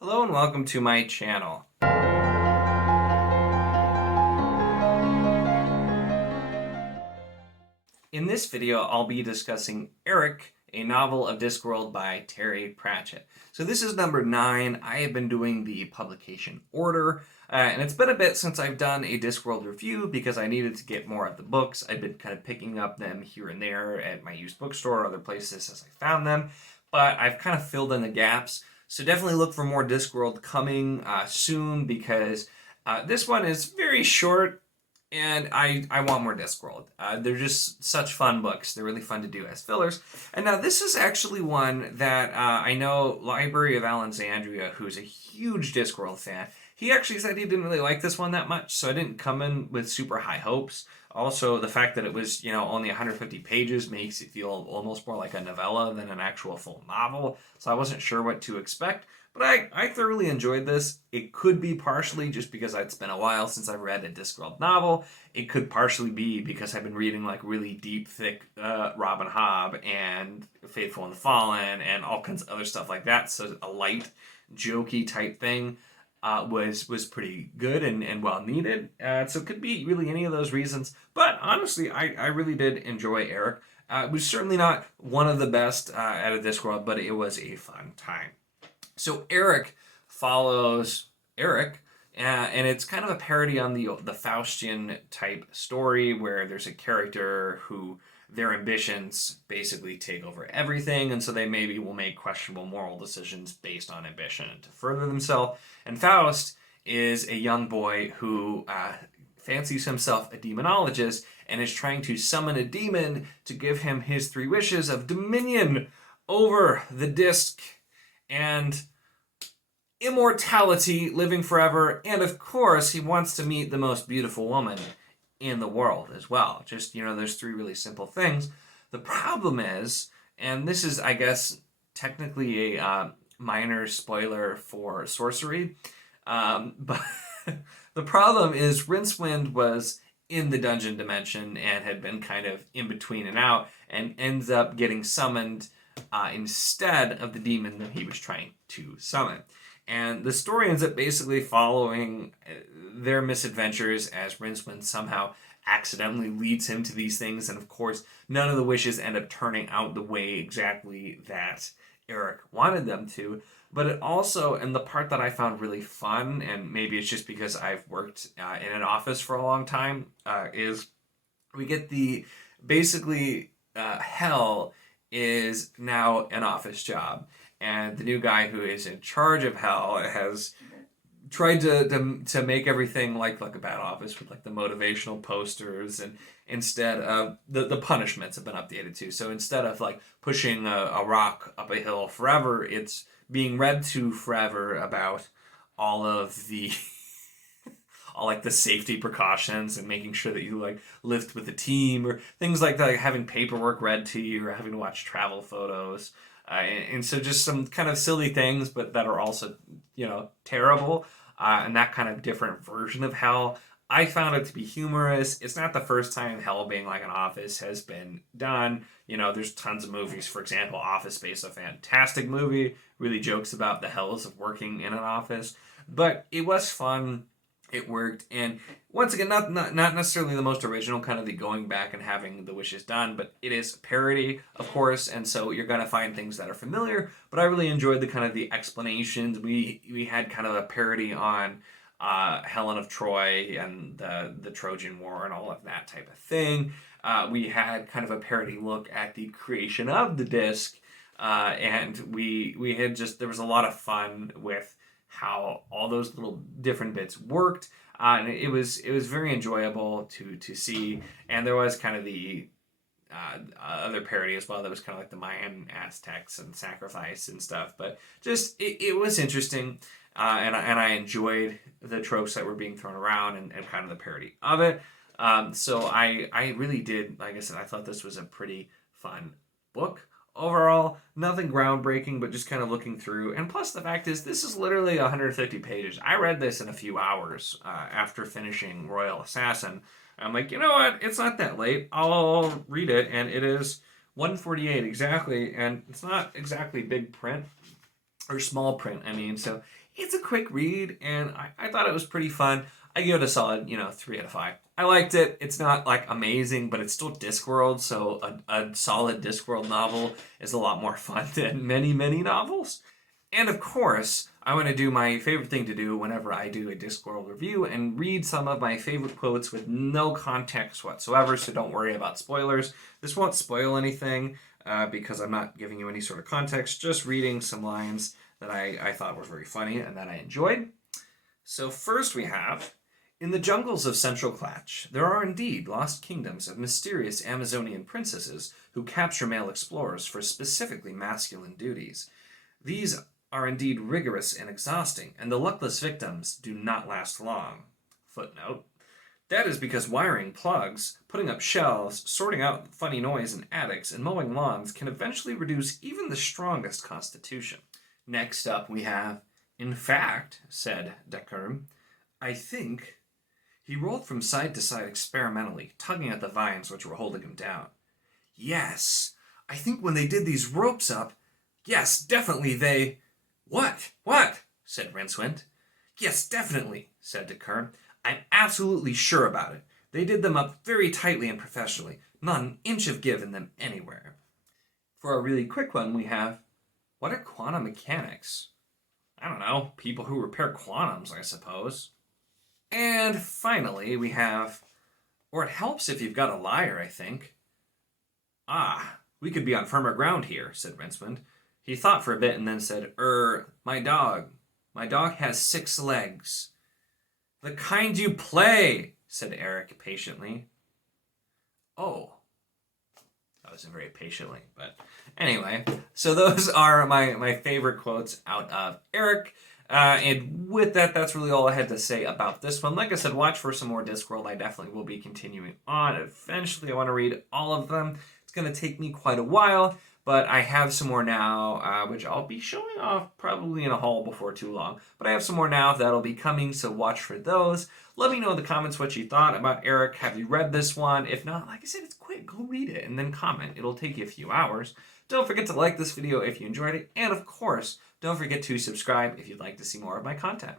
Hello and welcome to my channel. In this video, I'll be discussing Eric, a novel of Discworld by Terry Pratchett. So this is number 9. I have been doing the publication order, and it's been a bit since I've done a Discworld review because I needed to get more of the books. I've been kind of picking up them here and there at my used bookstore or other places as I found them, but I've kind of filled in the gaps. So definitely look for more Discworld coming soon because this one is very short and I want more Discworld. They're just such fun books. They're really fun to do as fillers. And now this is actually one that I know Library of Alexandria, who's a huge Discworld fan, he actually said he didn't really like this one that much, so I didn't come in with super high hopes. Also, the fact that it was, only 150 pages makes it feel almost more like a novella than an actual full novel, so I wasn't sure what to expect. But I thoroughly enjoyed this. It could be partially just because it's been a while since I've read a Discworld novel. It could partially be because I've been reading like really deep, thick Robin Hobb and Faithful and the Fallen and all kinds of other stuff like that. So a light, jokey type thing was pretty good and well needed. So it could be really any of those reasons. But honestly, I really did enjoy Eric. It was certainly not one of the best out of Discworld, but it was a fun time. So Eric follows Eric, and it's kind of a parody on the Faustian type story where there's a character who their ambitions basically take over everything, and so they maybe will make questionable moral decisions based on ambition to further themselves. And Faust is a young boy who fancies himself a demonologist and is trying to summon a demon to give him his 3 wishes of dominion over the disc and immortality, living forever, and of course he wants to meet the most beautiful woman in the world as well. Just, there's 3 really simple things. The problem is, and this is, I guess, technically a minor spoiler for sorcery, but the problem is Rincewind was in the dungeon dimension and had been kind of in between and out and ends up getting summoned instead of the demon that he was trying to summon. And the story ends up basically following their misadventures as Rincewind somehow accidentally leads him to these things. And of course, none of the wishes end up turning out the way exactly that Eric wanted them to. But it also, and the part that I found really fun, and maybe it's just because I've worked in an office for a long time, is we get basically hell is now an office job. And the new guy who is in charge of hell has tried to make everything like a bad office with like the motivational posters, and instead of the punishments have been updated too. So instead of like pushing a rock up a hill forever, it's being read to forever about all of the all like the safety precautions and making sure that you like lift with a team or things like that, like having paperwork read to you or having to watch travel photos. And so just some kind of silly things, but that are also, terrible. And that kind of different version of hell. I found it to be humorous. It's not the first time hell being like an office has been done. There's tons of movies. For example, Office Space, a fantastic movie, really jokes about the hells of working in an office. But it was fun. It worked, and once again, not necessarily the most original, kind of the going back and having the wishes done, but it is parody, of course, and so you're gonna find things that are familiar. But I really enjoyed the kind of the explanations. We had kind of a parody on Helen of Troy and the Trojan War and all of that type of thing. We had kind of a parody look at the creation of the disc, and we had there was a lot of fun with how all those little different bits worked, and it was very enjoyable to see. And there was kind of the other parody as well that was kind of like the Mayan Aztecs and sacrifice and stuff, but just it was interesting, and I enjoyed the tropes that were being thrown around and kind of the parody of it. So I really did, like I said, I thought this was a pretty fun book. Overall, nothing groundbreaking, but just kind of looking through. And plus, the fact is, this is literally 150 pages. I read this in a few hours after finishing Royal Assassin. I'm like, you know what? It's not that late. I'll read it, and it is 148 exactly. And it's not exactly big print or small print. I mean, so it's a quick read, and I thought it was pretty fun. I give it a solid, 3 out of 5. I liked it. It's not like amazing, but it's still Discworld, so a solid Discworld novel is a lot more fun than many, many novels. And of course, I want to do my favorite thing to do whenever I do a Discworld review and read some of my favorite quotes with no context whatsoever, so don't worry about spoilers. This won't spoil anything because I'm not giving you any sort of context, just reading some lines that I thought were very funny and that I enjoyed. So first we have, in the jungles of Central Klatch, there are indeed lost kingdoms of mysterious Amazonian princesses who capture male explorers for specifically masculine duties. These are indeed rigorous and exhausting, and the luckless victims do not last long. Footnote. That is because wiring plugs, putting up shelves, sorting out funny noise in attics, and mowing lawns can eventually reduce even the strongest constitution. Next up we have, in fact, said Deckern, I think... He rolled from side to side experimentally, tugging at the vines which were holding him down. Yes, I think when they did these ropes up, yes, definitely they... What? Said Rincewind. Yes, definitely, said Deckern. I'm absolutely sure about it. They did them up very tightly and professionally, not an inch of give in them anywhere. For a really quick one, we have, what are quantum mechanics? I don't know, people who repair quantums, I suppose. And finally, we have, or it helps if you've got a liar, I think. Ah, we could be on firmer ground here, said Rincewind. He thought for a bit and then said, my dog. My dog has 6 legs. The kind you play, said Eric patiently. Oh. That wasn't very patiently, but anyway. So those are my favorite quotes out of Eric. And with that, that's really all I had to say about this one. Like I said, watch for some more Discworld. I definitely will be continuing on. Eventually, I want to read all of them. It's going to take me quite a while, but I have some more now, which I'll be showing off probably in a haul before too long. But I have some more now that'll be coming, so watch for those. Let me know in the comments what you thought about Eric. Have you read this one? If not, like I said, it's quick. Go read it and then comment. It'll take you a few hours. Don't forget to like this video if you enjoyed it. And of course, don't forget to subscribe if you'd like to see more of my content.